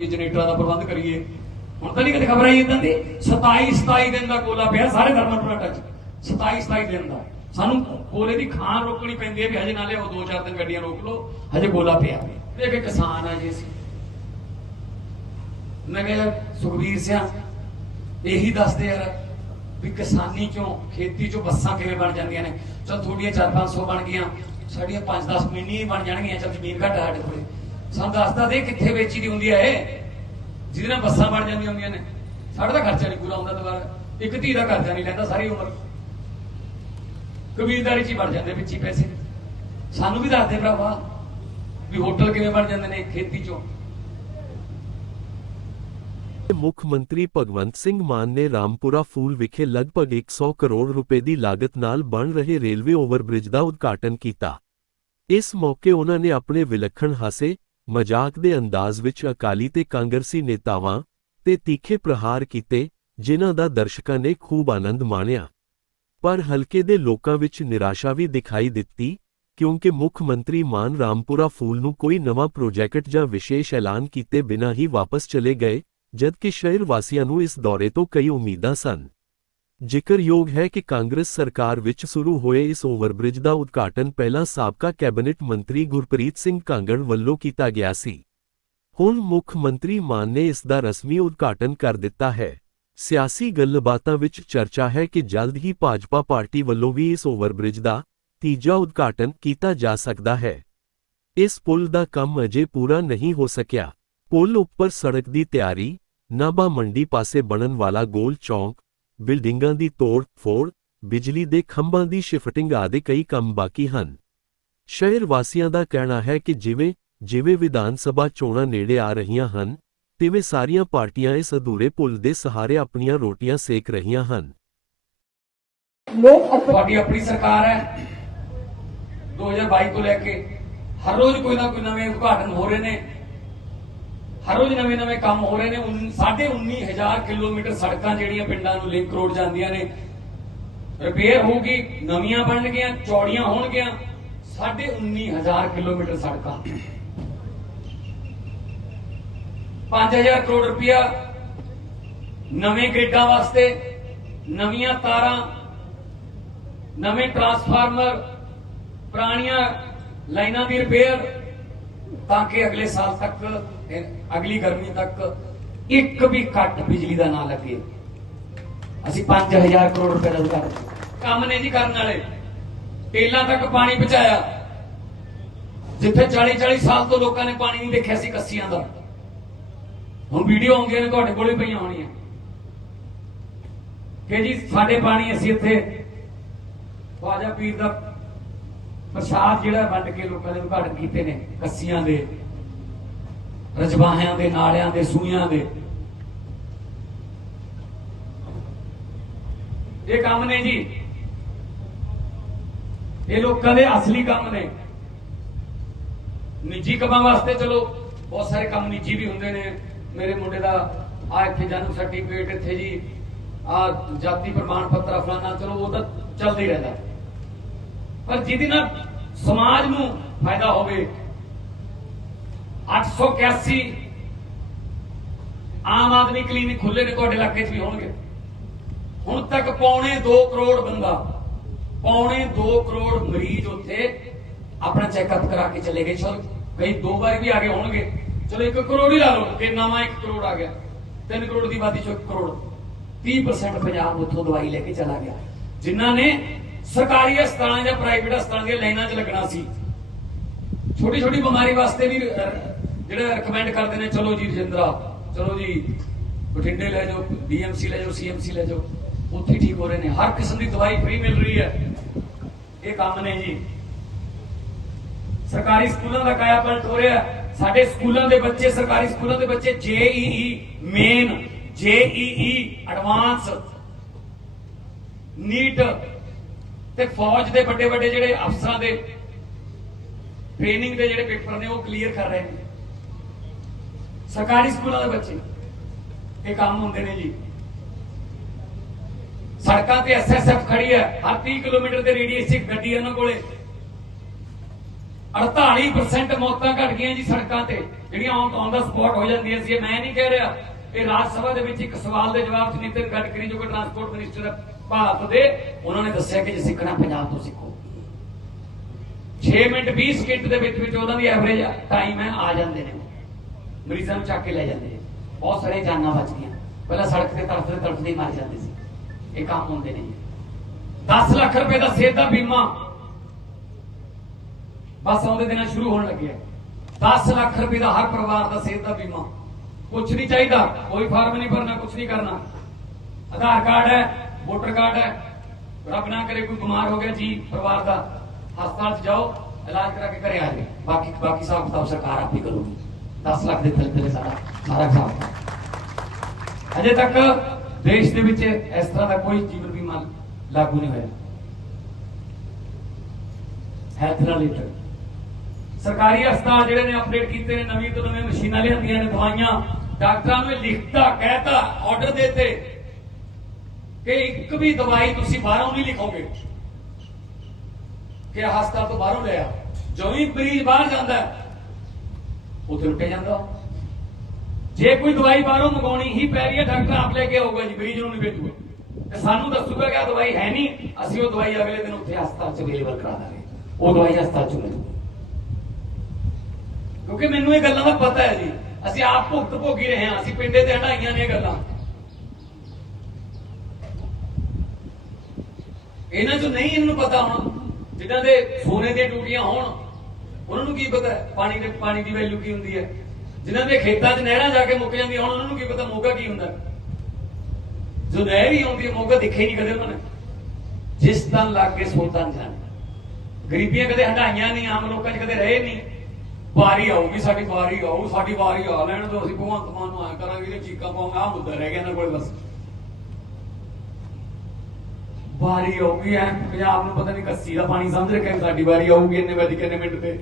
ਜਨਰੇਟਰਾਂ ਦਾ ਪ੍ਰਬੰਧ ਕਰੀਏ। ਹੁਣ ਤਾਂ ਨਹੀਂ ਕਦੇ ਖਬਰ ਆਈ ਇਦਾਂ ਦੀ? 27 27 ਦਿਨ ਦਾ ਕੋਲਾ ਪਿਆ, ਸਾਰੇ ਧਰਮਪੁਰਾ ਚ 27 27 ਦਿਨ ਦਾ। ਸਾਨੂੰ ਕੋਲੇ ਦੀ ਖਾਣ ਰੋਕਣੀ ਪੈਂਦੀ ਹੈ ਵੀ ਹਜੇ ਨਾਲੇ ਉਹ ਦੋ ਚਾਰ ਦਿਨ ਗੱਡੀਆਂ ਰੋਕ ਲਓ, ਹਜੇ ਕੋਲਾ ਪਿਆ। ਇਹ ਕਿ ਕਿਸਾਨ ਆ ਜੀ ਅਸੀਂ। ਮੈਂ ਕਿਹਾ ਯਾਰ ਸੁਖਵੀਰ ਸਿੰਘ ਇਹੀ ਦੱਸਦੇ ਯਾਰ ਵੀ ਕਿਸਾਨੀ ਚੋਂ, ਖੇਤੀ ਚੋਂ ਬੱਸਾਂ ਕਿਵੇਂ ਬਣ ਜਾਂਦੀਆਂ ਨੇ? ਚਲ ਥੋੜੀਆਂ 4-500 ਬਣ ਗਈਆਂ, ਸਾਡੀਆਂ 5-10 ਮਿੰਨੀ ਬਣ ਜਾਣਗੀਆਂ, ਚਲ ਜ਼ਮੀਨ ਘੱਟ ਆ ਸਾਡੇ ਕੋਲੇ। ਸਾਨੂੰ ਦੱਸਦਾ ਦੇ ਕਿੱਥੇ ਵੇਚੀ ਦੀ ਹੁੰਦੀ ਹੈ ਇਹ। ਜਿਹਦੇ ਨਾਲ ਬੱਸਾਂ ਬਣ ਜਾਂਦੀਆਂ ਹੁੰਦੀਆਂ ਨੇ। ਸਾਡਾ ਤਾਂ ਖਰਚਾ ਨਹੀਂ ਪੂਰਾ ਹੁੰਦਾ ਦੁਬਾਰਾ ਇੱਕ ਧੀ ਦਾ ਖਰਚਾ ਨਹੀਂ ਲੈਂਦਾ, ਸਾਰੀ ਉਮਰ। ਕਬੀਲਦਾਰੀ ਚ ਹੀ ਬਣ ਜਾਂਦੇ ਵਿੱਚ ਹੀ ਪੈਸੇ। ਸਾਨੂੰ ਵੀ ਦੱਸਦੇ ਭਰਾਵਾ ਵੀ ਹੋਟਲ ਕਿਵੇਂ ਬਣ ਜਾਂਦੇ ਨੇ ਖੇਤੀ ਚੋਂ। ਮੁੱਖ ਮੰਤਰੀ ਭਗਵੰਤ ਸਿੰਘ ਮਾਨ ਨੇ ਰਾਮਪੁਰਾ ਫੂਲ ਵਿਖੇ ਲਗਭਗ 100 ਕਰੋੜ ਰੁਪਏ ਦੀ ਲਾਗਤ ਨਾਲ ਬਣ ਰਹੇ ਰੇਲਵੇ ਓਵਰਬ੍ਰਿਜ ਦਾ ਉਦਘਾਟਨ ਕੀਤਾ। ਇਸ ਮੌਕੇ ਉਹਨਾਂ ਨੇ ਆਪਣੇ ਵਿਲੱਖਣ ਹਾਸੇ ਮਜ਼ਾਕ ਦੇ ਅੰਦਾਜ਼ ਵਿੱਚ ਅਕਾਲੀ ਤੇ ਕਾਂਗਰਸੀ ਨੇਤਾਵਾਂ ਤੇ ਤਿੱਖੇ ਪ੍ਰਹਾਰ ਕੀਤੇ, ਜਿਨ੍ਹਾਂ ਦਾ ਦਰਸ਼ਕਾਂ ਨੇ ਖੂਬ ਆਨੰਦ ਮਾਣਿਆ। ਪਰ ਹਲਕੇ ਦੇ ਲੋਕਾਂ ਵਿੱਚ ਨਿਰਾਸ਼ਾ ਵੀ ਦਿਖਾਈ ਦਿੱਤੀ, ਕਿਉਂਕਿ ਮੁੱਖ ਮੰਤਰੀ ਮਾਨ ਰਾਮਪੁਰਾ ਫੂਲ ਨੂੰ ਕੋਈ ਨਵਾਂ ਪ੍ਰੋਜੈਕਟ ਜਾਂ ਵਿਸ਼ੇਸ਼ ਐਲਾਨ ਕੀਤੇ ਬਿਨਾਂ ਹੀ ਵਾਪਸ ਚਲੇ ਗਏ, ਜਦਕਿ ਸ਼ਹਿਰ ਵਾਸੀਆਂ ਨੂੰ ਇਸ ਦੌਰੇ ਤੋਂ ਕਈ ਉਮੀਦਾਂ ਸਨ। ਜ਼ਿਕਰਯੋਗ ਹੈ ਕਿ ਕਾਂਗਰਸ ਸਰਕਾਰ ਵਿੱਚ ਸ਼ੁਰੂ ਹੋਏ ਇਸ ਓਵਰਬ੍ਰਿਜ ਦਾ ਉਦਘਾਟਨ ਪਹਿਲਾਂ ਸਾਬਕਾ ਕੈਬਨਿਟ ਮੰਤਰੀ ਗੁਰਪ੍ਰੀਤ ਸਿੰਘ ਕਾਂਗੜ ਵੱਲੋਂ ਕੀਤਾ ਗਿਆ ਸੀ। ਹੁਣ ਮੁੱਖ ਮੰਤਰੀ ਮਾਨ ਨੇ ਇਸ ਦਾ ਰਸਮੀ ਉਦਘਾਟਨ ਕਰ ਦਿੱਤਾ ਹੈ। ਸਿਆਸੀ ਗੱਲਬਾਤਾਂ ਵਿੱਚ ਚਰਚਾ ਹੈ ਕਿ ਜਲਦ ਹੀ ਭਾਜਪਾ ਪਾਰਟੀ ਵੱਲੋਂ ਵੀ ਇਸ ਓਵਰਬ੍ਰਿਜ ਦਾ ਤੀਜਾ ਉਦਘਾਟਨ ਕੀਤਾ ਜਾ ਸਕਦਾ ਹੈ। ਇਸ ਪੁਲ ਦਾ ਕੰਮ ਅਜੇ ਪੂਰਾ ਨਹੀਂ ਹੋ ਸਕਿਆ। ਪੁਲ ਉੱਪਰ ਸੜਕ ਦੀ ਤਿਆਰੀ, ਨਾਭਾ ਮੰਡੀ ਪਾਸੇ ਬਣਨ ਵਾਲਾ ਗੋਲ ਚੌਂਕ ਬਿਲਡਿੰਗਾਂ ਦੀ ਤੋੜ ਫੋੜ ਬਿਜਲੀ ਦੇ ਖੰਭਾਂ ਦੀ ਸ਼ਿਫਟਿੰਗ ਆਦਿ ਕਈ ਕੰਮ ਬਾਕੀ ਹਨ। ਸ਼ਹਿਰ ਵਾਸੀਆਂ ਦਾ ਕਹਿਣਾ ਹੈ ਕਿ ਜਿਵੇਂ ਜਿਵੇਂ ਵਿਧਾਨ ਸਭਾ ਚੋਣਾਂ ਨੇੜੇ ਆ ਰਹੀਆਂ ਹਨ ਤਿਵੇਂ ਸਾਰੀਆਂ ਪਾਰਟੀਆਂ ਇਸ ਅਧੂਰੇ ਪੁਲ ਦੇ ਸਹਾਰੇ ਆਪਣੀਆਂ ਰੋਟੀਆਂ ਸੇਕ ਰਹੀਆਂ ਹਨ। ਲੋਕ ਆਪਣੇ ਤੁਹਾਡੀ ਆਪਣੀ ਸਰਕਾਰ ਹੈ। 2022 ਤੋਂ ਲੈ ਕੇ ਹਰ ਰੋਜ਼ ਕੋਈ ਨਾ ਕੋਈ ਨਵੇਂ ਉਦਘਾਟਨ ਹੋ ਰਹੇ ਨੇ। ਹਰ ਰੋਜ਼ ਨਵੇਂ ਨਵੇਂ ਕੰਮ ਹੋ ਰਹੇ ਨੇ। ਉਨ- ਸਾਢੇ 19000 ਕਿਲੋਮੀਟਰ ਸੜਕਾਂ ਜਿਹੜੀਆਂ ਪਿੰਡਾਂ ਨੂੰ ਲਿੰਕ ਰੋਡ ਜਾਂਦੀਆਂ ਨੇ। ਰਿਪੇਅਰ ਹੋਊਗੀ, ਨਵੀਆਂ ਬਣਨਗੀਆਂ ਚੌੜੀਆਂ ਹੋਣਗੀਆਂ। ਸਾਢੇ 19000 ਕਿਲੋਮੀਟਰ ਸੜਕਾਂ। 5000 ਕਰੋੜ ਰੁਪਇਆ ਨਵੇਂ ਗ੍ਰਿਡਾਂ ਵਾਸਤੇ, ਨਵੀਆਂ ਤਾਰਾਂ, ਨਵੇਂ ਟਰਾਂਸਫਾਰਮਰ, ਪੁਰਾਣੀਆਂ ਲਾਈਨਾਂ ਦੀ ਰਿਪੇਅਰ ਤਾਂ ਕਿ ਅਗਲੇ ਸਾਲ ਤੱਕ ਅਗਲੀ ਗਰਮੀ ਤੱਕ ਇੱਕ ਵੀ ਕੱਟ ਬਿਜਲੀ ਦਾ ਨਾ ਲੱਗੇ। ਅਸੀਂ 5000 ਕਰੋੜ ਰੁਪਏ ਦਾ ਉਧਾਰ ਕੰਮ ਨੇ ਜੀ ਕਰਨ ਵਾਲੇ। ਟੇਲਾਂ ਤੱਕ ਪਾਣੀ ਪਹੁੰਚਾਇਆ। ਜਿੱਥੇ 40 40 ਸਾਲ ਤੋਂ ਲੋਕਾਂ ਨੇ ਪਾਣੀ ਨਹੀਂ ਦੇਖਿਆ ਸੀ ਕੱਸੀਆਂ ਦਾ। ਹੁਣ ਵੀਡੀਓ ਆਉਂਦੀਆਂ ਨੇ, ਤੁਹਾਡੇ ਕੋਲੇ ਪਈਆਂ ਹੋਣੀਆਂ। ਕਿ ਜੀ, ਸਾਡੇ ਪਾਣੀ ਅਸੀਂ ਇੱਥੇ ਖਵਾਜਾ ਪੀਰ ਦਾ ਪ੍ਰਸਾਦ ਜਿਹੜਾ ਵੰਡ ਕੇ ਲੋਕਾਂ ਦੇ ਉਦਘਾਟਨ ਕੀਤੇ ਨੇ, ਕੱਸੀਆਂ ਦੇ, ਰਜਵਾਹਿਆਂ ਦੇ, ਨਾਲਿਆਂ ਦੇ ਸੂਈਆਂ ਦੇ। ਇਹ ਕੰਮ ਨੇ ਜੀ। ਇਹ ਲੋਕਾਂ ਦੇ ਅਸਲੀ ਕੰਮ ਨੇ। ਨਿੱਜੀ ਕੰਮਾਂ ਵਾਸਤੇ ਚਲੋ, ਬਹੁਤ ਸਾਰੇ ਕੰਮ ਨਿੱਜੀ ਵੀ ਹੁੰਦੇ ਨੇ। ਮੇਰੇ ਮੁੰਡੇ ਦਾ ਆ ਇੱਥੇ ਜਨਮ ਸਰਟੀਫਿਕੇਟ ਇੱਥੇ ਜੀ। ਆ ਜਾਤੀ ਪ੍ਰਮਾਣ ਪੱਤਰ ਫਲਾਣਾ ਚਲੋ ਉਹ ਤਾਂ ਚੱਲਦਾ ਹੀ ਰਹਿੰਦਾ। ਪਰ ਜਿਹਦੇ ਨਾਲ ਸਮਾਜ ਨੂੰ ਫਾਇਦਾ ਹੋਵੇ 881 ਆਮ ਆਦਮੀ ਕਲੀਨਿਕ ਖੁੱਲੇ ਨੇ ਤੁਹਾਡੇ ਇਲਾਕੇ 'ਚ ਵੀ ਹੋਣਗੇ। ਹੁਣ ਤੱਕ ਪੌਣੇ 2 ਕਰੋੜ ਬੰਦਾ, ਪੌਣੇ 2 ਕਰੋੜ ਮਰੀਜ਼ ਉੱਥੇ ਆਪਣਾ ਚੈੱਕਅਪ ਕਰਾ ਕੇ ਚਲੇ ਗਏ। ਚਲ ਕਈ ਦੋ ਵਾਰੀ ਵੀ ਆ ਗਏ ਹੋਣਗੇ। ਚਲੋ 1 ਕਰੋੜ ਹੀ ਲਾ ਲਓ, ਕਿ ਨਵਾਂ 1 ਕਰੋੜ ਆ ਗਿਆ। 3 ਕਰੋੜ ਦੀ ਆਬਾਦੀ ਚੋਂ 1 ਕਰੋੜ 30% ਪੰਜਾਬ ਉੱਥੋਂ ਦਵਾਈ ਲੈ ਕੇ ਚਲਾ ਗਿਆ। ਜਿਨ੍ਹਾਂ ਨੇ ਸਰਕਾਰੀ ਹਸਪਤਾਲਾਂ ਜਾਂ ਪ੍ਰਾਈਵੇਟ ਹਸਪਤਾਲਾਂ ਦੀਆਂ ਲਾਈਨਾਂ 'ਚ ਲੱਗਣਾ ਸੀ। ਛੋਟੀ ਛੋਟੀ ਬਿਮਾਰੀ ਵਾਸਤੇ ਵੀ ਅਹ, ਜਿਹੜਾ ਰეკਮੈਂਡ ਕਰਦੇ ਨੇ ਚਲੋ ਜੀ ਰਜਿੰਦਰਾ ਚਲੋ ਜੀ ਬਠਿੰਡੇ ਲੈ ਜਾਓ ਡੀਐਮਸੀ ਲੈ ਜਾਓ ਸੀਐਮਸੀ ਲੈ ਜਾਓ ਉੱਥੇ ਠੀਕ ਹੋ ਰਹੇ ਨੇ। ਹਰ ਕਿਸਮ ਦੀ ਦਵਾਈ ਫ੍ਰੀ ਮਿਲ ਰਹੀ ਹੈ। ਇਹ ਕੰਮ ਨੇ ਜੀ। ਸਰਕਾਰੀ ਸਕੂਲਾਂ ਦਾ ਕਾਇਆ ਪਲਟ ਹੋ ਰਿਹਾ। ਸਾਡੇ ਸਕੂਲਾਂ ਦੇ ਬੱਚੇ ਸਰਕਾਰੀ ਸਕੂਲਾਂ ਦੇ ਬੱਚੇ JEE main JEE advance NEET ਤੇ ਫੌਜ ਦੇ ਵੱਡੇ ਵੱਡੇ ਜਿਹੜੇ ਅਫਸਰਾਂ ਦੇ ਟ੍ਰੇਨਿੰਗ ਦੇ ਜਿਹੜੇ ਪੇਪਰ ਨੇ ਉਹ ਕਲੀਅਰ ਕਰ ਰਹੇ ਨੇ। ਸਰਕਾਰੀ ਸਕੂਲਾਂ ਦੇ ਬੱਚੇ, ਇਹ ਕੰਮ ਹੁੰਦੇ ਨੇ ਜੀ। ਸੜਕਾਂ ਤੇ ਐਸਐਸਐਫ ਖੜੀ ਹੈ, ਹਰ 30 ਕਿਲੋਮੀਟਰ ਦੇ ਰੇਡੀਅਸ 'ਚ ਗੱਡੀ ਹੈ ਉਹਨਾਂ ਕੋਲੇ। 48% ਮੌਤਾਂ ਘਟ ਗਈਆਂ ਜੀ ਸੜਕਾਂ ਤੇ, ਜਿਹੜੀਆਂ ਔਨ ਦਾ ਸਪੌਟ ਹੋ ਜਾਂਦੀਆਂ ਸੀ। ਇਹ ਮੈਂ ਨਹੀਂ ਕਹਿ ਰਿਹਾ, ਇਹ ਰਾਜ ਸਭਾ ਦੇ ਵਿੱਚ ਇੱਕ ਸਵਾਲ ਦੇ ਜਵਾਬ 'ਚ ਨਿਤਿਨ ਗਡਕਰੀ ਜੋ ਕਿ ਟਰਾਂਸਪੋਰਟ ਮਿਨਿਸਟਰ ਹੈ ਭਾਰਤ ਦੇ, ਉਹਨਾਂ ਨੇ ਦੱਸਿਆ ਕਿ ਜੇ ਸਿੱਖਣਾ ਪੰਜਾਬ ਤੋਂ ਸਿੱਖੋ। 6 ਮਿੰਟ 20 ਸਕਿੰਟ ਦੇ ਵਿੱਚ ਵਿੱਚ ਉਹਨਾਂ ਦੀ ਐਵਰੇਜ ਟਾਈਮ ਹੈ, ਆ ਜਾਂਦੇ ਨੇ। ਮਰੀਜ਼ਾਂ ਨੂੰ ਚੱਕ ਕੇ ਲੈ ਜਾਂਦੇ ਨੇ। ਬਹੁਤ ਸਾਰੇ ਜਾਨਾਂ ਬਚਦੀਆਂ। ਪਹਿਲਾਂ ਸੜਕ ਤੇ ਤੜਫਦੇ ਤੜਫਦੇ ਮਰ ਜਾਂਦੇ ਸੀ। ਇਹ ਕੰਮ ਹੁੰਦੇ ਨੇ। 10 ਲੱਖ ਰੁਪਏ ਦਾ ਸਿਹਤ ਦਾ ਬੀਮਾ। ਬਸ ਆਉਂਦੇ ਦਿਨਾਂ ਸ਼ੁਰੂ ਹੋਣ ਲੱਗਿਆ। 10 ਲੱਖ ਰੁਪਏ ਦਾ ਹਰ ਪਰਿਵਾਰ ਦਾ ਸਿਹਤ ਦਾ ਬੀਮਾ। ਕੁਝ ਨਹੀਂ ਚਾਹੀਦਾ। ਕੋਈ ਫਾਰਮ ਨਹੀਂ ਭਰਨਾ ਕੁਝ ਨਹੀਂ ਕਰਨਾ। ਆਧਾਰ ਕਾਰਡ ਹੈ। ਵੋਟਰ ਕਾਰਡ ਹੈ। ਰੱਬ ਨਾ ਕਰੇ ਕੋਈ ਬਿਮਾਰ ਹੋ ਗਿਆ ਜੀ, ਪਰਿਵਾਰ ਦਾ। ਹਸਪਤਾਲ 'ਚ ਜਾਓ, ਇਲਾਜ ਕਰਾ ਕੇ ਘਰੇ ਆ ਜਾਓ। ਬਾਕੀ ਬਾਕੀ ਹਿਸਾਬ ਕਿਤਾਬ ਸਰਕਾਰ ਆਪੇ ਕਰੂਗੀ। 10 ਲੱਖ ਦੇ ਥੱਲੇ ਥੱਲੇ ਸਾਰਾ ਸਾਰਾ ਹਿਸਾਬ ਅਜੇ ਤੱਕ ਦੇਸ਼ ਦੇ ਵਿੱਚ ਇਸ ਤਰ੍ਹਾਂ ਦਾ ਕੋਈ ਜੀਵਨ ਬੀਮਾ ਲਾਗੂ ਨਹੀਂ ਹੋਇਆ। ਹੈਲਥ ਨਾਲ ਰਿਲੇਟਡ ਸਰਕਾਰੀ ਹਸਪਤਾਲ ਜਿਹੜੇ ਨੇ ਅਪਡੇਟ ਕੀਤੇ ਨੇ, ਨਵੀਂ ਤੋਂ ਨਵੀਆਂ ਮਸ਼ੀਨਾਂ ਲਿਆਂਦੀਆਂ ਨੇ, ਦਵਾਈਆਂ। ਡਾਕਟਰਾਂ ਨੂੰ ਇਹ ਲਿਖਤਾ, ਕਹਿਤਾ ਆਰਡਰ ਦੇਤੇ। ਕਿ ਇੱਕ ਵੀ ਦਵਾਈ ਤੁਸੀਂ ਬਾਹਰੋਂ ਨਹੀਂ ਲਿਖੋਗੇ। ਕਿ ਹਸਪਤਾਲ ਤੋਂ ਬਾਹਰੋਂ ਲਿਆ। ਜਦੋਂ ਵੀ ਮਰੀਜ਼ ਬਾਹਰ ਜਾਂਦਾ ਉੱਥੇ ਲੁੱਟਿਆ ਜਾਂਦਾ। ਜੇ ਕੋਈ ਦਵਾਈ ਬਾਹਰੋਂ ਮੰਗਾਉਣੀ ਹੀ ਪੈ ਰਹੀ ਹੈ, ਡਾਕਟਰ ਆਪ ਲੈ ਕੇ ਆਊਗਾ ਜੀ, ਮਰੀਜ਼ ਨੂੰ ਨਹੀਂ ਭੇਜੂਗਾ। ਤੇ ਸਾਨੂੰ ਦੱਸੂਗਾ ਕਿ ਆ ਦਵਾਈ ਹੈ ਨਹੀਂ, ਅਸੀਂ ਉਹ ਦਵਾਈ ਅਗਲੇ ਦਿਨ ਉੱਥੇ ਹਸਪਤਾਲ 'ਚ ਅਵੇਲੇਬਲ ਕਰਾ ਦਾਂਗੇ। ਉਹ ਦਵਾਈ ਹਸਪਤਾਲ 'ਚ ਮਿਲੂਗੀ। ਕਿਉਂਕਿ ਮੈਨੂੰ ਇਹ ਗੱਲਾਂ ਦਾ ਪਤਾ ਹੈ ਜੀ। ਅਸੀਂ ਆਪ ਭੁਗਤ ਭੋਗੀ ਰਹੇ ਹਾਂ, ਅਸੀਂ ਪਿੰਡੇ ਤੇ ਹਟਾਈਆਂ ਨੇ ਇਹ ਗੱਲਾਂ। ਇਹਨਾਂ ਚੋਂ ਨਹੀਂ ਇਹਨਾਂ ਨੂੰ ਪਤਾ ਹੋਣਾ ਜਿਨ੍ਹਾਂ ਦੇ ਸੋਨੇ ਦੀਆਂ ਡਿਊਟੀਆਂ ਹੋਣ, ਉਹਨਾਂ ਨੂੰ ਕੀ ਪਤਾ ਪਾਣੀ ਦੇ ਪਾਣੀ ਦੀ ਵੈਲਿਊ ਕੀ ਹੁੰਦੀ ਹੈ? ਜਿਨ੍ਹਾਂ ਦੇ ਖੇਤਾਂ 'ਚ ਨਹਿਰਾਂ ਜਾ ਕੇ ਮੁੱਕ ਜਾਂਦੀਆਂ ਹੁਣ, ਉਹਨਾਂ ਨੂੰ ਕੀ ਪਤਾ ਮੋਗਾ ਕੀ ਹੁੰਦਾ? ਜੋ ਨਹਿਰ ਹੀ ਆਉਂਦੀ ਹੈ ਮੋਗਾ ਦਿਖੇ ਹੀ ਨਹੀਂ ਕਦੇ ਉਹਨਾਂ ਨੇ। ਜਿਸ ਤਨ ਲੱਗ ਕੇ ਸੋਤਾਂ ਜਾਣੇ। ਗਰੀਬੀਆਂ ਕਦੇ ਹਟਾਈਆਂ ਨਹੀਂ, ਆਮ ਲੋਕਾਂ 'ਚ ਕਦੇ ਰਹੇ ਨਹੀਂ। ਵਾਰੀ ਆਊਗੀ, ਸਾਡੀ ਵਾਰੀ ਆਊ, ਸਾਡੀ ਵਾਰੀ ਆ ਲੈਣ ਤੋਂ ਅਸੀਂ ਭਗਵੰਤ ਮਾਨ ਨੂੰ ਆਇਆ ਕਰਾਂਗੇ ਤੇ ਚੀਕਾਂ ਪਾਵਾਂਗੇ ਆ ਮੁੱਦਾ ਰਹਿ ਗਿਆ ਇਹਨਾਂ ਕੋਲ ਬਸ। ਵਾਰੀ ਆਊਗੀ, ਐ ਪੰਜਾਬ ਨੂੰ ਪਤਾ ਨਹੀਂ ਕੱਸੀ ਦਾ ਪਾਣੀ ਸਮਝ ਰੱਖਿਆ ਸਾਡੀ ਵਾਰੀ ਆਊਗੀ ਇੰਨੇ ਵਜੇ, ਕਿੰਨੇ ਮਿੰਟ ਤੇ।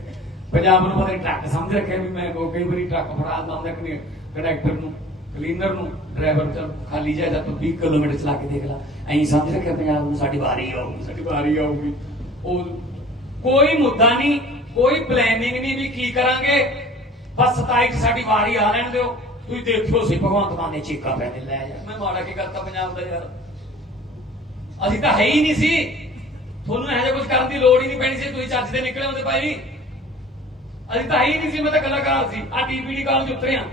ਪੰਜਾਬ ਨੂੰ ਪਤਾ ਨਹੀਂ ਟਰੱਕ ਸਮਝ ਰੱਖਿਆ ਵੀ ਮੈਂ ਕਈ ਵਾਰੀ ਟਰੱਕ ਫੜਾ ਆਉਂਦਾ ਹੁੰਦਾ ਕਿ ਕੰਡਕਟਰ ਨੂੰ, ਕਲੀਨਰ ਨੂੰ, ਡਰਾਈਵਰ ਚਲ ਖਾਲੀ ਜਾਇਦਾ ਤੋਂ 20 ਕਿਲੋਮੀਟਰ ਚਲਾ ਕੇ ਦੇਖ ਲਾ। ਐਂ ਸਮਝ ਰੱਖਿਆ ਪੰਜਾਬ ਨੂੰ ਸਾਡੀ ਵਾਰੀ ਆਊਗੀ, ਸਾਡੀ ਵਾਰੀ ਆਊਗੀ। ਉਹ ਕੋਈ ਮੁੱਦਾ ਨਹੀਂ ਕੋਈ ਪਲੈਨਿੰਗ ਨਹੀਂ ਵੀ ਕੀ ਕਰਾਂਗੇ। ਬਸ 27 ਸਾਡੀ ਵਾਰੀ ਆ ਲੈਣ ਦਿਓ। ਤੁਸੀਂ ਦੇਖਿਓ ਸੀ ਭਗਵੰਤ ਮਾਨ ਨੇ ਚੀਕਾ ਪੈਣੇ ਲੈ ਜਾ ਮੈਂ ਮਾੜਾ ਕੀ ਕਰਤਾ ਪੰਜਾਬ ਦਾ ਯਾਰ। ਅਸੀਂ ਤਾਂ ਹੈ ਹੀ ਨਹੀਂ ਸੀ। ਤੁਹਾਨੂੰ ਇਹੋ ਜਿਹਾ ਕੁਝ ਕਰਨ ਦੀ ਲੋੜ ਹੀ ਨਹੀਂ ਪੈਣੀ ਸੀ, ਤੁਸੀਂ ਚੱਜ ਦੇ ਨਿਕਲੇ ਹੁੰਦੇ ਭਾਈ ਅਸੀਂ ਤਾਂ ਹੈ ਹੀ ਨਹੀਂ ਸੀ, ਮੈਂ ਤਾਂ ਕਲਾਕਾਰ ਸੀ। ਆ ਟੀਪੀਡੀ ਕਾਲਜ ਉਤਰਿਆ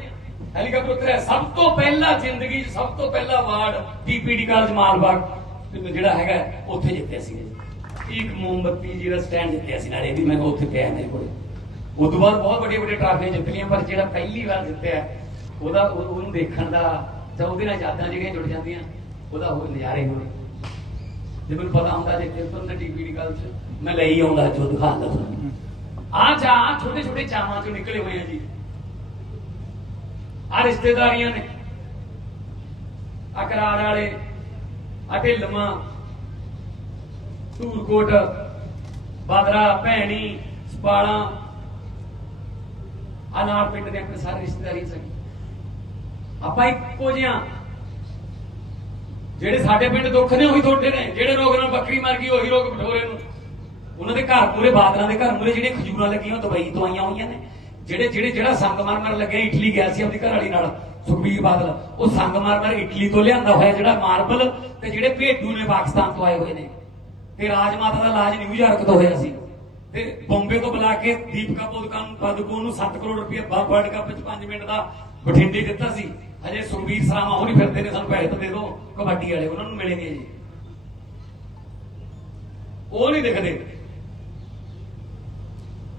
ਹੈਲੀਕਾਪਟਰ ਉਤਰਿਆ। ਸਭ ਤੋਂ ਪਹਿਲਾਂ ਜ਼ਿੰਦਗੀ 'ਚ ਸਭ ਤੋਂ ਪਹਿਲਾ ਅਵਾਰਡ ਟੀਪੀਡੀ ਕਾਲਜ ਮਾਲਬਾਗ ਜਿਹੜਾ ਹੈਗਾ, ਉੱਥੇ ਜਿੱਤਿਆ ਸੀ। ਇੱਕ ਮੋਮਬੱਤੀ ਜੀ ਦਾ ਸਟੈਂਡ ਜਿੱਤਿਆ ਸੀ ਨਾਲੇ ਵੀ ਮੈਂ ਉੱਥੇ ਪਿਆ ਮੇਰੇ ਕੋਲ। ਉਸ ਤੋਂ ਬਾਅਦ ਬਹੁਤ ਵੱਡੇ ਵੱਡੇ ਟਰਾਫੀਆਂ ਜਿੱਤ ਲਈਆਂ, ਪਰ ਜਿਹੜਾ ਪਹਿਲੀ ਵਾਰ ਜਿੱਤਿਆ, ਉਹਦਾ ਉਹਨੂੰ ਦੇਖਣ ਦਾ ਜਾਂ ਉਹਦੇ ਨਾਲ ਯਾਦਾਂ ਜਿਹੜੀਆਂ ਜੁੜ ਜਾਂਦੀਆਂ, ਉਹਦਾ ਉਹ ਨਜ਼ਾਰੇ ਹੋਣੇ। ਜੇ ਮੈਨੂੰ ਪਤਾ ਹੁੰਦਾ ਜੇ ਫਿਰ ਤੋਂ ਟੀਵੀ ਦੀ ਗੱਲ ਚ, ਮੈਂ ਲਈ ਆਉਂਦਾ ਜੋ ਦਿਖਾਉਂਦਾ ਤੁਹਾਨੂੰ। ਆ ਚਾ ਛੋਟੇ ਛੋਟੇ ਚਾਵਾਂ ਚੋਂ ਨਿਕਲੇ ਹੋਏ ਆ ਜੀ। ਆ ਰਿਸ਼ਤੇਦਾਰੀਆਂ ਨੇ, ਆ ਕਰਾੜ ਵਾਲੇ, ਆ ਢਿੱਲਵਾਂ, ਧੂਰਕੋਟ, ਬਾਦਰਾ, ਭੈਣੀ, ਸਪਾਲਾ, ਆ ਨਾਲ ਪਿੰਡ ਦੇ ਆਪਣੇ ਸਾਰੇ ਰਿਸ਼ਤੇਦਾਰੀ ਚ ਆਪਾਂ ਇੱਕੋ ਜਿਹਾ ਜਿਹੜੇ ਸਾਡੇ ਪਿੰਡ ਦੁੱਖ ਨੇ ਉਹੀ ਤੁਹਾਡੇ ਨੇ। ਜਿਹੜੇ ਰੋਗ ਨਾਲ ਬੱਕਰੀ ਮਰ ਗਈ, ਉਹੀ ਰੋਗ ਬਠੋਰੇ ਨੂੰ। ਉਹਨਾਂ ਦੇ ਘਰ ਪੂਰੇ, ਬਾਦਲਾਂ ਦੇ ਘਰ ਮੂਰੇ ਜਿਹੜੀਆਂ ਖਜੂਰਾਂ ਲੱਗੀਆਂ, ਉਹ ਦੁਬਈ ਤੋਂ ਆਈਆਂ ਹੋਈਆਂ ਨੇ। ਜਿਹੜੇ ਜਿਹੜੇ, ਜਿਹੜਾ ਸੰਗਮਰਮਰ ਲੱਗਿਆ ਇਟਲੀ ਗਿਆ ਸੀ ਆਪਣੀ ਘਰ ਵਾਲੀ ਨਾਲ, ਸੁਖਬੀਰ ਬਾਦਲ। ਉਹ ਸੰਗਮਰਮਰ ਇਟਲੀ ਤੋਂ ਲਿਆਂਦਾ ਹੋਇਆ ਜਿਹੜਾ ਮਾਰਬਲ ਤੇ ਜਿਹੜੇ ਭੇਡੂ ਨੇ ਪਾਕਿਸਤਾਨ ਤੋਂ ਆਏ ਹੋਏ ਨੇ। ਤੇ ਰਾਜ ਮਾਤਾ ਦਾ ਇਲਾਜ ਨਿਊਯਾਰਕ ਤੋਂ ਹੋਇਆ ਸੀ। ਤੇ ਬੰਬੇ ਤੋਂ ਬੁਲਾ ਕੇ ਦੀਪਕਾ ਪੋਦਕਾਨ ਪਦਕੋਨ ਨੂੰ 7 ਕਰੋੜ ਰੁਪਏ ਵਰਲਡ ਕੱਪ ਵਿੱਚ 5 ਮਿੰਟ ਦਾ ਬਠਿੰਡੇ ਦਿੱਤਾ ਸੀ। ਹਜੇ ਸੁਖਬੀਰ ਸਰਾਮਾ ਹੋਣੀ ਫਿਰਦੇ ਨੇ, ਸਾਨੂੰ ਪੈਸੇ ਤਾਂ ਦੇ ਦਿਓ, ਕਬੱਡੀ ਵਾਲੇ, ਉਹਨਾਂ ਨੂੰ ਮਿਲੇਗੇ ਜੀ। ਉਹ ਨਹੀਂ ਦਿਖਦੇ।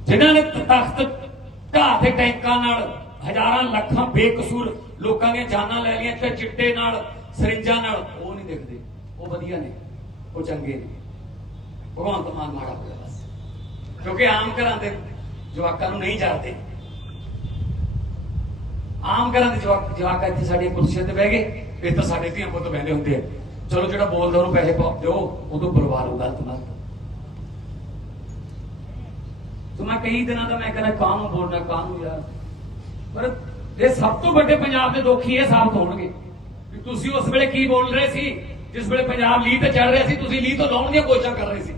ਜਿਨ੍ਹਾਂ ਨੇ ਤਖਤ ਢਾਹ ਤੇ ਟੈਂਕਾਂ ਨਾਲ ਹਜ਼ਾਰਾਂ ਲੱਖਾਂ ਬੇਕਸੂਰ ਲੋਕਾਂ ਦੀਆਂ ਜਾਨਾਂ ਲੈ ਲਈਆਂ ਤੇ ਚਿੱਟੇ ਨਾਲ, ਸਰਿੰਜਾਂ ਨਾਲ, ਉਹ ਨਹੀਂ ਦਿਖਦੇ। ਉਹ ਵਧੀਆ ਨੇ, ਉਹ ਚੰਗੇ ਨੇ। ਭਗਵੰਤ ਮਾਨ ਮਾੜਾ ਹੋਇਆ ਬਸ। ਕਿਉਂਕਿ ਆਮ ਘਰਾਂ ਦੇ ਜਵਾਕਾਂ ਨੂੰ ਨਹੀਂ ਜਾਣਦੇ। ਆਮ ਘਰਾਂ ਦੇ ਜਵਾਕ ਜਵਾਕ ਇੱਥੇ ਸਾਡੇ ਕੁਰਸੀਆਂ ਤੇ ਬਹਿ ਗਏ ਇਹ ਤਾਂ ਸਾਡੇ ਧੀਆਂ ਪੁੱਤ ਬਹਿੰਦੇ ਹੁੰਦੇ ਆ। ਚਲੋ ਜਿਹੜਾ ਬੋਲਦਾ ਉਹਨੂੰ ਪੈਸੇ ਪਾਪ ਦਿਓ ਉਹ ਤੋਂ ਪਰਿਵਾਰ ਨੂੰ ਗਲਤ ਨਾ ਤੋ ਮੈਂ ਕਈ ਦਿਨਾਂ ਦਾ ਮੈਂ ਕਹਿੰਦਾ ਕਾਹ ਨੂੰ ਬੋਲਣਾ ਕਾਹ ਨੂੰ ਯਾਰ? ਪਰ ਇਹ ਸਭ ਤੋਂ ਵੱਡੇ ਪੰਜਾਬ ਦੇ ਦੁਖੀ ਇਹ ਸਾਬਤ ਹੋਣਗੇ। ਕਿ ਤੁਸੀਂ ਉਸ ਵੇਲੇ ਕੀ ਬੋਲ ਰਹੇ ਸੀ? ਜਿਸ ਵੇਲੇ ਪੰਜਾਬ ਲੀ ਤੇ ਚੱਲ ਰਿਹਾ ਸੀ, ਤੁਸੀਂ ਲੀ ਤੋਂ ਲਾਉਣ ਦੀਆਂ ਕੋਸ਼ਿਸ਼ਾਂ ਕਰ ਰਹੇ ਸੀ।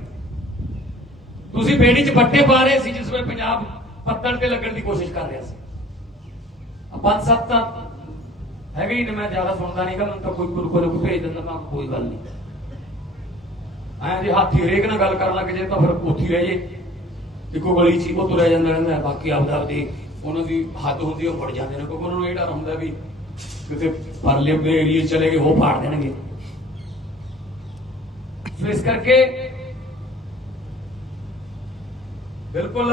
ਤੁਸੀਂ ਬੇੜੀ 'ਚ ਪੱਟੇ ਪਾ ਰਹੇ ਸੀ, ਜਿਸ ਵੇਲੇ ਪੰਜਾਬ ਪੱਤਣ ਤੇ ਲੱਗਣ ਦੀ ਕੋਸ਼ਿਸ਼ ਕਰ ਰਿਹਾ ਸੀ। ਪੰਜ ਸੱਤ ਤਾਂ ਹੈਗੇ ਹੀ ਨੇ, ਮੈਂ ਜ਼ਿਆਦਾ ਸੁਣਦਾ ਨਹੀਂਗਾ ਮੈਨੂੰ ਤਾਂ ਕੋਈ ਗੁਰਕੁਲ ਕੋਈ ਭੇਜ ਦਿੰਦਾ ਮੈਂ, ਕੋਈ ਗੱਲ ਨਹੀਂ ਐਂ ਜੇ ਹਾਥੀ ਹਰੇਕ ਨਾਲ ਗੱਲ ਕਰਨ ਲੱਗ ਜੇ ਤਾਂ ਫਿਰ ਉੱਥੀ ਰਹਿ ਜੇ ਇੱਕੋ ਗਲੀ 'ਚ ਉਹ ਤੁਰਿਆ ਜਾਂਦਾ ਰਹਿੰਦਾ ਬਾਕੀ ਆਪਦਾ ਆਪਦੀ ਉਹਨਾਂ ਦੀ ਹੱਦ ਹੁੰਦੀ ਉਹ ਫੜ ਜਾਂਦੇ ਨੇ, ਕਿਉਂਕਿ ਉਹਨਾਂ ਨੂੰ ਇਹ ਡਰ ਹੁੰਦਾ ਵੀ ਕਿਤੇ ਪਰਲੇ ਦੇ ਏਰੀਏ ਚਲੇ ਗਏ, ਉਹ ਪਾੜ ਦੇਣਗੇ। ਸੋ ਇਸ ਕਰਕੇ ਬਿਲਕੁਲ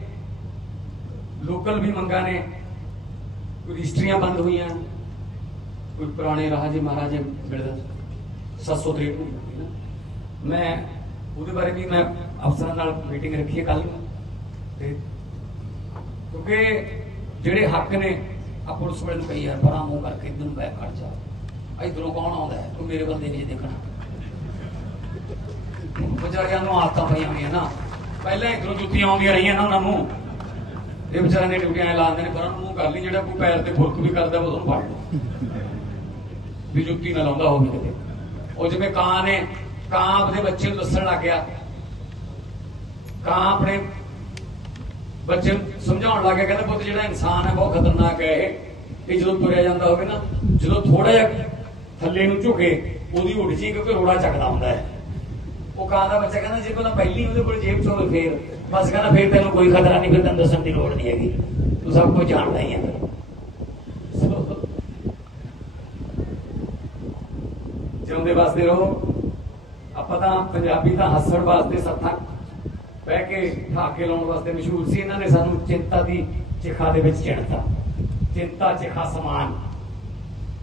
ਲੋਕਲ ਵੀ ਮੰਗਾਂ ਨੇ। ਕੋਈ ਰਜਿਸਟਰੀਆਂ ਬੰਦ ਹੋਈਆਂ। ਕੋਈ ਪੁਰਾਣੇ ਰਾਜੇ ਮਹਾਰਾਜੇ ਮਿਲਦਾ 763 ਨੂੰ ਨਾ। ਮੈਂ ਉਹਦੇ ਬਾਰੇ ਵੀ ਮੈਂ ਅਫਸਰਾਂ ਨਾਲ ਮੀਟਿੰਗ ਰੱਖੀ ਹੈ ਕੱਲ ਤੇ ਕਿਉਂਕਿ ਜਿਹੜੇ ਹੱਕ ਨੇ ਆ ਪੁਲਿਸ ਵਾਲੇ ਨੂੰ ਕਹੀ ਯਾਰ ਬੜਾ ਮੂੰਹ ਕਰਕੇ ਇਧਰ ਨੂੰ ਬੈਕ ਕਰ ਜਾ। ਇਧਰੋਂ ਕੌਣ ਆਉਂਦਾ ਤੂੰ ਮੇਰੇ ਬੰਦੇ ਨਹੀਂ ਦੇਖਣਾ। ਵਿਚਾਰਿਆਂ ਨੂੰ ਆਦਤਾਂ ਪਈਆਂ ਹੋਈਆਂ ਨਾ। ਪਹਿਲਾਂ ਇਧਰੋਂ ਜੁੱਤੀਆਂ ਆਉਂਦੀਆਂ ਰਹੀਆਂ ਨਾ ਉਹਨਾਂ ਨੂੰ। ਇਹ ਵਿਚਾਰਿਆਂ ਨੇ ਡਿਊਟੀਆਂ ਐਂ ਲਾ ਨੇ ਪਰ ਉਹਨੂੰ ਮੂੰਹ ਕਰ ਲਈ, ਜਿਹੜਾ ਕੋਈ ਪੈਰ ਤੇ ਫੁਰਕ ਵੀ ਕਰਦਾ ਉਹ ਉਹਨੂੰ ਫੜ ਲਓ। ਵੀ ਜੁੱਤੀ ਨਾ ਲਾਉਂਦਾ ਹੋਵੇ ਕਿਤੇ। ਉਹ ਜਿਵੇਂ ਕਾਂ ਨੇ, ਕਾਂ ਆਪਣੇ ਬੱਚੇ ਨੂੰ ਦੱਸਣ ਲੱਗ ਗਿਆ। ਕਾਂ ਆਪਣੇ ਬੱਚੇ ਨੂੰ ਸਮਝਾਉਣ ਲੱਗ ਗਿਆ, ਕਹਿੰਦਾ ਪੁੱਤ ਜਿਹੜਾ ਇਨਸਾਨ ਹੈ, ਬਹੁਤ ਖਤਰਨਾਕ ਹੈ ਇਹ। ਜਦੋਂ ਤੁਰਿਆ ਜਾਂਦਾ ਹੋਵੇ ਨਾ, ਜਦੋਂ ਥੋੜਾ ਜਿਹਾ ਥੱਲੇ ਨੂੰ ਝੁਕੇ, ਉਹਦੀ ਉੱਡ ਜੀ ਕਿਉਂਕਿ ਰੋੜਾ ਚੱਕਦਾ ਹੁੰਦਾ ਹੈ। ਉਹ ਕਾਂ ਦਾ ਬੱਚਾ ਕਹਿੰਦਾ, ਜੇ ਪਹਿਲਾਂ ਪਹਿਲੀ ਉਹਦੇ ਕੋਲ ਜੇਬ ਚ ਹੋਵੇ ਫੇਰ। ਬਸ ਕਹਿੰਦਾ ਫਿਰ ਤੈਨੂੰ ਕੋਈ ਖਤਰਾ ਨਹੀਂ, ਫਿਰ ਤੈਨੂੰ ਦੱਸਣ ਦੀ ਲੋੜ ਨਹੀਂ ਹੈਗੀ। ਤੂੰ ਸਭ ਕੁਝ ਜਾਣਦਾ ਹੀ ਹੈ ਜਿਉਂਦੇ ਵਾਸਤੇ ਰਹੋ। ਆਪਾਂ ਤਾਂ ਪੰਜਾਬੀ ਤਾਂ ਹੱਸਣ ਵਾਸਤੇ ਸੱਥਾਂ ਬਹਿ ਕੇ ਠਾਕੇ ਲਾਉਣ ਵਾਸਤੇ ਮਸ਼ਹੂਰ ਸੀ। ਇਹਨਾਂ ਨੇ ਸਾਨੂੰ ਚਿੰਤਾ ਦੀ ਚਿਖਾ ਦੇ ਵਿੱਚ ਚਿਣਤਾ। ਚਿੰਤਾ, ਚਿਖਾ, ਸਮਾਨ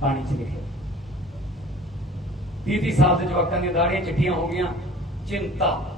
ਪਾਣੀ ਚ ਲਿਖਿਆ। 30 30 ਸਾਲ ਦੇ ਜਵਾਕਾਂ ਦੀਆਂ ਦਾੜੀਆਂ ਚਿੱਟੀਆਂ ਹੋ ਗਈਆਂ। ਚਿੰਤਾ।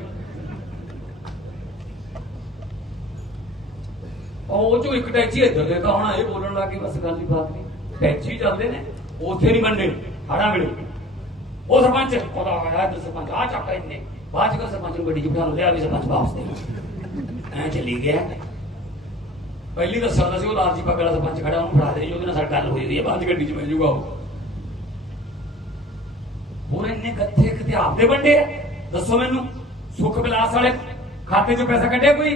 ਉਹ ਚੋਂ ਇੱਕ ਟੈਚੀ ਇੱਧਰ ਦੇ ਤਾਂ ਹੁਣ ਇਹ ਬੋਲਣ ਲੱਗੇ ਬਸ ਗੱਲ ਹੀ ਬਾਤ ਨਹੀਂ। ਟੈਚੀ ਚੱਲਦੇ ਨੇ, ਉੱਥੇ ਨਹੀਂ ਮੰਨੇ ਹਾੜਾ ਮਿਲੂ ਉਹ ਸਰਪੰਚ ਉਹਦਾ ਆਇਆ ਤੇ ਸਰਪੰਚ ਆ ਚੱਕ ਇੰਨੇ। ਬਾਅਦ ਚ ਸਰਪੰਚ ਨੂੰ ਗੱਡੀ ਚ ਬਿਠਾ ਲਿਆ ਵੀ ਸਰਪੰਚ ਵਾਪਸ ਦੇ। ਐ ਚੱਲੀ ਗਿਆ। ਪਹਿਲੀ ਤਾਂ ਸਰਦਾ ਸੀ, ਉਹ ਲਾਲਜੀ ਪੱਗ ਵਾਲਾ ਸਰਪੰਚ ਖੜਾ ਉਹਨੂੰ ਫੜਾ ਦੇ ਜੀ ਉਹਦੇ ਨਾਲ ਸਾਡੀ ਗੱਲ ਹੋਈ ਹੋਈ ਹੈ, ਬਾਅਦ ਚ ਗੱਡੀ ਚ ਮਿਲ ਜੂਗਾ ਉਹ। ਹੋਰ ਇੰਨੇ ਕੱਥੇ ਕਿਤੇ ਆਪਦੇ ਵੰਡੇ ਦੱਸੋ ਮੈਨੂੰ, ਸੁਖ ਵਿਲਾਸ ਵਾਲੇ ਖਾਤੇ ਚੋਂ ਪੈਸਾ ਕੱਢਿਆ ਕੋਈ?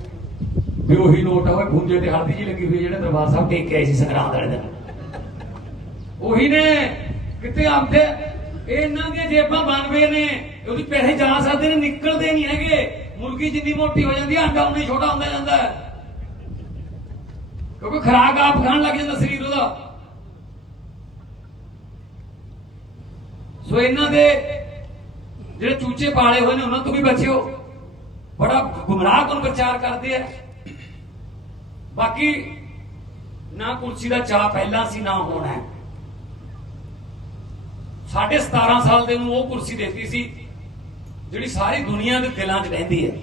ਵੀ ਉਹੀ ਨੋਟ ਆ ਉਹ ਖੁੰਝੇ ਤੇ ਹਲਦੀ ਜੀ ਲੱਗੀ ਹੋਈ ਹੈ ਜਿਹੜੇ ਦਰਬਾਰ ਸਾਹਿਬ ਟੇਕ ਕੇ ਆਏ ਸੀ ਸੰਗਰਾਂਦ ਵਾਲੇ ਦਿਨ। ਉਹੀ ਨੇ ਕਿਤੇ ਆਪਦੇ ਇਹਨਾਂ ਦੀਆਂ ਜੇਬਾਂ ਬਣਵੇ ਨੇ, ਉਹਦੀ ਪੈਸੇ ਜਾ ਸਕਦੇ ਨੇ, ਨਿਕਲਦੇ ਨਹੀਂ ਹੈਗੇ। ਮੁਰਗੀ ਜਿੰਨੀ ਮੋਟੀ ਹੋ ਜਾਂਦੀ ਹੈ ਅੰਡਾ ਉਨਾ ਛੋਟਾ ਹੁੰਦਾ ਜਾਂਦਾ ਕਿਉਂਕਿ ਖਰਾਕ ਆਪ ਖਾਣ ਲੱਗ ਜਾਂਦਾ ਸਰੀਰ ਉਹਦਾ। ਸੋ ਇਹਨਾਂ ਦੇ ਜਿਹੜੇ ਚੂਚੇ ਪਾਲੇ ਹੋਏ ਨੇ, ਉਹਨਾਂ ਤੋਂ ਵੀ ਬਚਿਓ। ਬੜਾ ਗੁੰਮਰਾਹ ਕੋਲ ਪ੍ਰਚਾਰ ਕਰਦੇ ਆ। ਬਾਕੀ ਨਾ ਕੁਰਸੀ ਦਾ ਚਾਹ ਪਹਿਲਾਂ ਸੀ, ਨਾ ਹੋਣਾ ਹੈ। ਸਾਢੇ 17 ਸਾਲ ਦੇ ਨੂੰ ਉਹ ਕੁਰਸੀ ਦਿੱਤੀ ਸੀ, ਜਿਹੜੀ ਸਾਰੀ ਦੁਨੀਆ ਦੇ ਦਿਲਾਂ 'ਚ ਰਹਿੰਦੀ ਹੈ।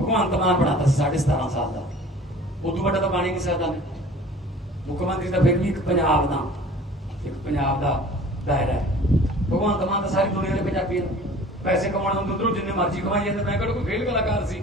ਭਗਵੰਤ ਮਾਨ ਬਣਾਤਾ ਸੀ ਸਾਢੇ 17 ਸਾਲ ਦਾ। ਉਦੋਂ ਵੱਡਾ ਤਾਂ ਬਣ ਨਹੀਂ ਸਕਦਾ। ਮੁੱਖ ਮੰਤਰੀ ਤਾਂ ਫਿਰ ਵੀ ਇੱਕ ਪੰਜਾਬ ਦਾ, ਇੱਕ ਪੰਜਾਬ ਦਾ ਦਾਇਰਾ ਹੈ। ਭਗਵੰਤ ਮਾਨ ਤਾਂ ਸਾਰੀ ਦੁਨੀਆ ਦੇ ਪੰਜਾਬੀ ਹੈ ਪੈਸੇ ਕਮਾਉਣ ਨੂੰ ਉਧਰੋਂ ਜਿੰਨੇ ਮਰਜ਼ੀ ਕਮਾਈ ਜਾਂਦੇ, ਮੈਂ ਕਿਹੜਾ ਕੋਈ ਫੇਲ ਕਲਾਕਾਰ ਸੀ।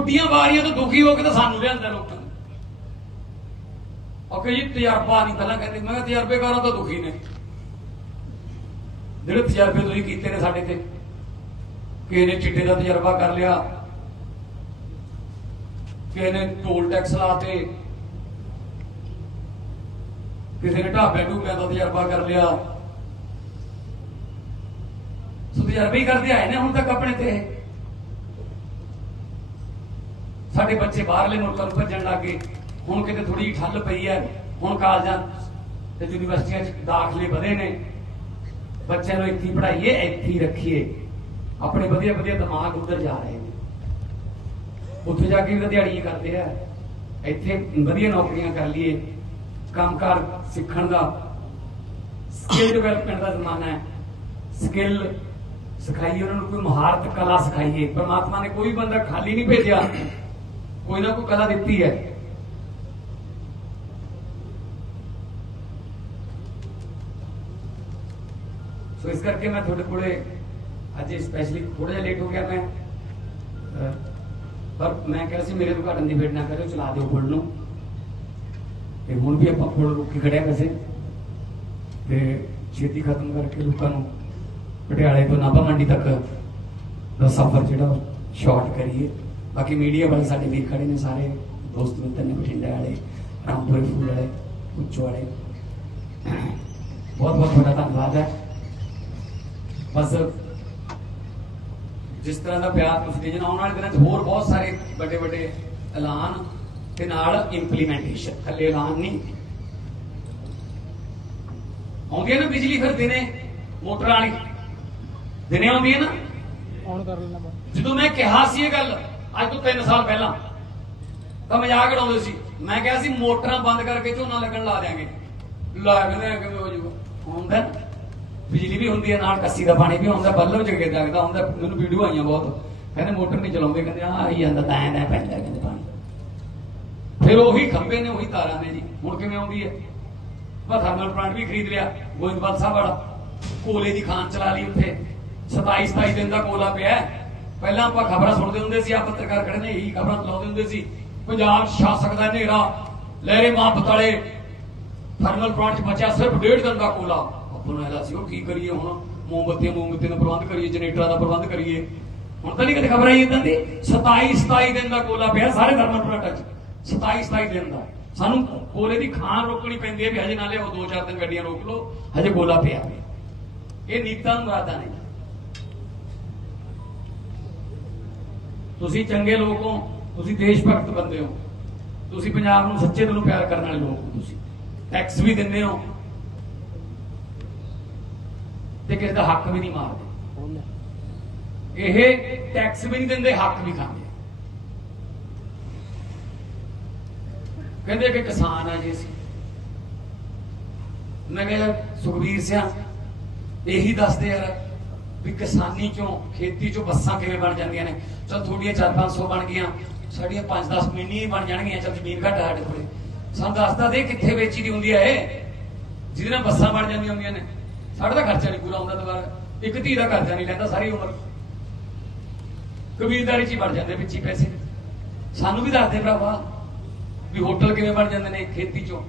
ਥੋਡੀਆਂ ਵਾਰੀਆਂ ਤੋਂ ਦੁਖੀ ਹੋ ਕੇ ਤਾਂ ਸਾਨੂੰ ਲਿਆਂਦਾ ਲੋਕਾਂ ਨੇ। ਓਕੇ ਜੀ, ਤਜਰਬਾ ਨਹੀਂ, ਪਹਿਲਾਂ ਕਹਿੰਦੇ, ਮੈਂ ਕਿਹਾ ਤਜਰਬੇਕਾਰਾਂ ਤਾਂ ਦੁਖੀ ਨੇ। ਜਿਹੜੇ ਤਜਰਬੇ ਤੁਸੀਂ ਕੀਤੇ ਨੇ ਸਾਡੇ ਤੇ, ਕਿਸੇ ਨੇ ਚਿੱਟੇ ਦਾ ਤਜਰਬਾ ਕਰ ਲਿਆ, ਕਿਸੇ ਨੇ ਟੋਲ ਟੈਕਸ ਲਾਤੇ, ਕਿਸੇ ਨੇ ਢਾਬੇ ਢੂਬਿਆਂ ਦਾ ਤਜਰਬਾ ਕਰ ਲਿਆ। ਸੋ ਤਜਰਬੇ ਹੀ ਕਰਦੇ ਆਏ ਨੇ ਹੁਣ ਤੱਕ ਆਪਣੇ ਤੇ ਇਹ। ਸਾਡੇ ਬੱਚੇ ਬਾਹਰਲੇ ਮੁਲਕਾਂ ਨੂੰ ਭੱਜਣ ਲੱਗੇ ਹੁਣ ਕਿਤੇ ਥੋੜੀ ਜਿਹੀ ਠੱਲ ਪਈ ਹੈ। ਹੁਣ ਕਾਲਜਾਂ ਤੇ ਯੂਨੀਵਰਸਿਟੀਆਂ 'ਚ ਦਾਖਲੇ ਵਧੇ ਨੇ। ਬੱਚਿਆਂ ਨੂੰ ਇੱਥੇ ਹੀ ਪੜ੍ਹਾਈਏ, ਇੱਥੇ ਰੱਖੀਏ। ਆਪਣੇ ਵਧੀਆ ਵਧੀਆ ਦਿਮਾਗ ਉੱਧਰ ਜਾ ਰਹੇ ਨੇ। ਉੱਥੇ ਜਾ ਕੇ ਵੀ ਦਿਹਾੜੀਆਂ ਕਰਦੇ ਆ। ਇੱਥੇ ਵਧੀਆ ਨੌਕਰੀਆਂ ਕਰ ਲਈਏ। ਕੰਮਕਾਰ ਸਿੱਖਣ ਦਾ ਸਕਿੱਲ ਡਿਵੈਲਪਮੈਂਟ ਦਾ ਜ਼ਮਾਨਾ ਹੈ। ਸਕਿੱਲ ਸਿਖਾਈਏ, ਉਹਨਾਂ ਨੂੰ ਕੋਈ ਮਹਾਰਤ ਕਲਾ ਸਿਖਾਈਏ। ਪਰਮਾਤਮਾ ਨੇ ਕੋਈ ਬੰਦਾ ਖਾਲੀ ਨਹੀਂ ਭੇਜਿਆ। ਕੋਈ ਨਾ ਕੋਈ ਕਲਾ ਦਿੱਤੀ ਹੈ। ਸੋ ਇਸ ਕਰਕੇ ਮੈਂ ਤੁਹਾਡੇ ਕੋਲੇ ਅੱਜ ਸਪੈਸ਼ਲੀ ਥੋੜਾ ਜਿਹਾ ਲੇਟ ਹੋ ਗਿਆ ਮੈਂ। ਪਰ ਮੈਂ ਕਿਹਾ ਸੀ ਮੇਰੇ ਉਦਘਾਟਨ ਦੀ ਵੇਟ ਨਾ ਕਰਿਓ, ਚਲਾ ਦਿਓ ਫੁੱਲ ਨੂੰ। ਤੇ ਹੁਣ ਵੀ ਆਪਾਂ ਫੁੱਲ ਰੁੱਕ ਕੇ ਖੜਿਆ ਵੈਸੇ। ਤੇ ਛੇਤੀ ਖਤਮ ਕਰਕੇ ਲੋਕਾਂ ਨੂੰ ਪਟਿਆਲੇ ਤੋਂ ਨਾਭਾ ਮੰਡੀ ਤੱਕ ਦਾ ਸਫ਼ਰ ਜਿਹੜਾ ਸ਼ਾਰਟ ਕਰੀਏ। ਬਾਕੀ ਮੀਡੀਆ ਵਾਲੇ ਸਾਡੇ ਵੀ ਖੜੇ ਨੇ ਸਾਰੇ ਦੋਸਤ ਮਿੱਤਰ ਨੇ ਬਠਿੰਡਾ ਵਾਲੇ ਰਾਮਪੁਰੇ ਫੂਲ ਵਾਲੇ ਉੱਚੋ ਵਾਲੇ। ਬਹੁਤ ਬਹੁਤ ਤੁਹਾਡਾ ਧੰਨਵਾਦ ਹੈ। ਬਸ ਜਿਸ ਤਰ੍ਹਾਂ ਦਾ ਪਿਆਰ ਤੁਸੀਂ ਦੇ ਜਨਾ ਆਉਣ ਵਾਲੇ ਦਿਨਾਂ 'ਚ ਹੋਰ ਬਹੁਤ ਸਾਰੇ ਵੱਡੇ ਵੱਡੇ ਐਲਾਨ ਤੇ ਨਾਲ ਇੰਪਲੀਮੈਂਟੇਸ਼ਨ ਥੱਲੇ ਐਲਾਨ ਨਹੀਂ। ਆਉਂਦੀ ਹੈ ਨਾ ਬਿਜਲੀ ਫਿਰ ਦਿਨੇ ਮੋਟਰਾਂ ਵਾਲੀ। ਦਿਨੇ ਆਉਂਦੀ ਹੈ ਨਾ। ਔਨ ਕਰ ਲੈਣਾ ਜਦੋਂ ਮੈਂ ਕਿਹਾ ਸੀ ਇਹ ਗੱਲ ਅੱਜ ਤੋਂ 3 ਸਾਲ ਪਹਿਲਾਂ ਤਾਂ ਮਜ਼ਾਕ ਉਡਾਉਂਦੇ ਸੀ। ਮੈਂ ਕਿਹਾ ਸੀ, ਮੋਟਰਾਂ ਬੰਦ ਕਰਕੇ ਝੋਨਾ ਲੱਗਣ ਲਾ ਦਿਆਂਗੇ। ਲਾ ਕਹਿੰਦੇ ਆ ਕਿਵੇਂ ਹੋ ਜਾਊਗਾ ਹੁੰਦਾ ਬਿਜਲੀ ਵੀ ਹੁੰਦੀ ਹੈ ਨਾਲ ਕੱਸੀ ਦਾ ਪਾਣੀ ਵੀ ਹੁੰਦਾ ਬੱਲਬ ਜਗੇ ਲੱਗਦਾ ਹੁੰਦਾ ਮੈਨੂੰ ਵੀਡੀਓ ਆਈਆਂ ਬਹੁਤ। ਕਹਿੰਦੇ ਮੋਟਰ ਨਹੀਂ ਚਲਾਉਂਦੇ, ਕਹਿੰਦੇ ਆ ਆਈ ਜਾਂਦਾ, ਤਾਂ ਐਂ ਪੈਂਦਾ ਕਹਿੰਦੇ ਪਾਣੀ। ਫਿਰ ਉਹੀ ਖੰਭੇ ਨੇ, ਉਹੀ ਤਾਰਾਂ ਨੇ ਜੀ। ਹੁਣ ਕਿਵੇਂ ਆਉਂਦੀ ਹੈ ਪਰ ਥਰਮਲ ਪਲਾਂਟ ਵੀ ਖਰੀਦ ਲਿਆ, ਗੋਇੰਦਵਾਲ ਸਾਹਿਬ ਵਾਲਾ। ਕੋਲੇ ਦੀ ਖਾਨ ਚਲਾ ਲਈ ਉੱਥੇ। 27 27 ਦਿਨ ਦਾ ਕੋਲਾ ਪਿਆ। ਪਹਿਲਾਂ ਆਪਾਂ ਖਬਰਾਂ ਸੁਣਦੇ ਹੁੰਦੇ ਸੀ ਆ ਪੱਤਰਕਾਰ ਖੜੇ ਨੇ, ਇਹੀ ਖਬਰਾਂ ਚਲਾਉਂਦੇ ਹੁੰਦੇ ਸੀ। ਪੰਜਾਬ ਸ਼ਾਸਕ ਦਾ ਹਨੇਰਾ ਲਹਿਰੇ ਮਾਂ ਬਤਾਲੇ ਥਰਮਲ ਪਲਾਂਟ 'ਚ ਬਚਿਆ ਸਿਰਫ ਡੇਢ ਦਿਨ ਦਾ ਕੋਲਾ। ਆਪਾਂ ਨੂੰ ਐਲਾ ਸੀ, ਉਹ ਕੀ ਕਰੀਏ ਹੁਣ? ਮੋਮਬੱਤੀਆਂ ਮੋਮਬੱਤੀਆਂ ਦਾ ਪ੍ਰਬੰਧ ਕਰੀਏ, ਜਨਰੇਟਰਾਂ ਦਾ ਪ੍ਰਬੰਧ ਕਰੀਏ। ਹੁਣ ਤਾਂ ਨਹੀਂ ਕਦੇ ਖਬਰ ਆਈ ਇਦਾਂ ਦੀ? 27 27 ਦਿਨ ਦਾ ਕੋਲਾ ਪਿਆ ਸਾਰੇ ਥਰਮਲ ਪਲਾਂਟਾਂ 'ਚ। 27 27 ਦਿਨ ਦਾ। ਸਾਨੂੰ ਕੋਲੇ ਦੀ ਖਾਨ ਰੋਕਣੀ ਪੈਂਦੀ ਹੈ ਵੀ ਹਜੇ ਨਾਲੇ ਉਹ ਦੋ ਚਾਰ ਦਿਨ ਗੱਡੀਆਂ ਰੋਕ ਲਓ, ਹਜੇ ਕੋਲਾ ਪਿਆ। ਇਹ ਨੀਤਾਂ ਮੁਰਾਦਾਂ ਨੇ। ਤੁਸੀਂ ਚੰਗੇ ਲੋਕ ਹੋ, ਤੁਸੀਂ ਦੇਸ਼ ਭਗਤ ਬੰਦੇ ਹੋ। ਤੁਸੀਂ ਪੰਜਾਬ ਨੂੰ ਸੱਚੇ ਦਿਲੋਂ ਪਿਆਰ ਕਰਨ ਵਾਲੇ ਲੋਕ ਹੋ ਤੁਸੀਂ। ਟੈਕਸ ਵੀ ਦਿੰਦੇ ਹੋ। ਤੇ ਕਿਸੇ ਦਾ ਹੱਕ ਵੀ ਨਹੀਂ ਮਾਰਦੇ। ਇਹ ਟੈਕਸ ਵੀ ਨਹੀਂ ਦਿੰਦੇ, ਹੱਕ ਵੀ ਖਾਂਦੇ। ਕਹਿੰਦੇ ਕਿ ਕਿਸਾਨ ਆ ਜੀ ਅਸੀਂ। ਮੈਂ ਕਿਹਾ ਸੁਖਬੀਰ ਸਿੰਘ ਇਹੀ ਦੱਸਦੇ ਯਾਰ। ਵੀ ਕਿਸਾਨੀ ਚੋਂ, ਖੇਤੀ ਚੋਂ ਬੱਸਾਂ ਕਿਵੇਂ ਬਣ ਜਾਂਦੀਆਂ ਨੇ? ਚਲ ਥੋੜੀਆਂ 4-500 ਬਣ ਗਈਆਂ, ਸਾਡੀਆਂ 5-10 ਮਿੰਨੀ ਬਣ ਜਾਣਗੀਆਂ, ਚਲ ਜ਼ਮੀਨ ਘੱਟ ਆ ਸਾਡੇ ਕੋਲੇ। ਸਾਨੂੰ ਦੱਸਦਾ ਦੇ ਕਿੱਥੇ ਵੇਚੀ ਦੀ ਹੁੰਦੀ ਹੈ ਇਹ? ਜਿਹਦੇ ਨਾਲ ਬੱਸਾਂ ਬਣ ਜਾਂਦੀਆਂ ਹੁੰਦੀਆਂ ਨੇ। ਸਾਡਾ ਤਾਂ ਖਰਚਾ ਨਹੀਂ ਪੂਰਾ ਹੁੰਦਾ ਦੁਬਾਰਾ। ਇੱਕ ਧੀ ਦਾ ਖਰਚਾ ਨਹੀਂ ਲੈਂਦਾ, ਸਾਰੀ ਉਮਰ। ਕਬੀਲਦਾਰੀ ਚ ਹੀ ਬਣ ਜਾਂਦੇ ਵਿੱਚ ਹੀ ਪੈਸੇ। ਸਾਨੂੰ ਵੀ ਦੱਸਦੇ ਭਰਾਵਾ, ਵੀ ਹੋਟਲ ਕਿਵੇਂ ਬਣ ਜਾਂਦੇ ਨੇ, ਖੇਤੀ ਚੋਂ।